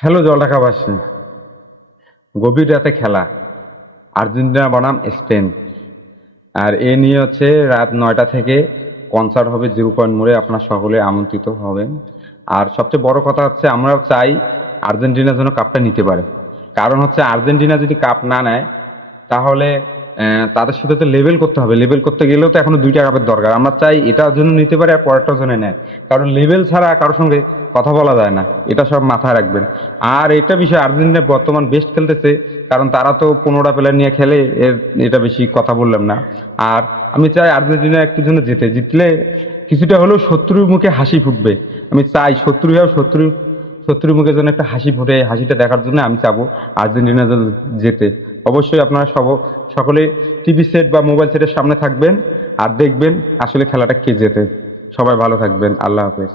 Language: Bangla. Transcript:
হ্যালো জলঢাকাবাসী, গভীর রাতে খেলা আর্জেন্টিনা বনাম স্পেন। আর এ নিয়ে হচ্ছে রাত ৯টা থেকে কনসার্ট হবে জিরো পয়েন্ট মোড়ে, আপনার সকলে আমন্ত্রিত হবেন। আর সবচেয়ে বড় কথা হচ্ছে আমরাও চাই আর্জেন্টিনা যেন কাপটা নিতে পারে। কারণ হচ্ছে আর্জেন্টিনা যদি কাপ না নেয় তাহলে তাদের সাথে তো লেভেল করতে হবে। লেভেল করতে গেলেও তো এখনো ২টা কাপের দরকার। আমরা চাই এটার জন্য নিতে পারে আর পরেরটার জন্য নেয়। কারণ লেভেল ছাড়া কারোর সঙ্গে কথা বলা যায় না, এটা সব মাথায় রাখবেন। আর এটা বিষয় আর্জেন্টিনা বর্তমান বেস্ট খেলতেছে, কারণ তারা তো ১৫টা প্লেয়ার নিয়ে খেলে। এটা বেশি কথা বললাম না। আর আমি চাই আর্জেন্টিনা একটু জন্য জিতলে কিছুটা হলেও শত্রুর মুখে হাসি ফুটবে। আমি চাই শত্রু হোক শত্রুর মুখে যেন একটা হাসি ফুটে, এই হাসিটা দেখার জন্য আমি চাবো আর্জেন্টিনা যেন জেতে। অবশ্যই আপনারা সকলে টিভি সেট বা মোবাইল সেটের সামনে থাকবেন আর দেখবেন আসলে খেলাটা কে জেতে। সবাই ভালো থাকবেন। আল্লাহ হাফেজ।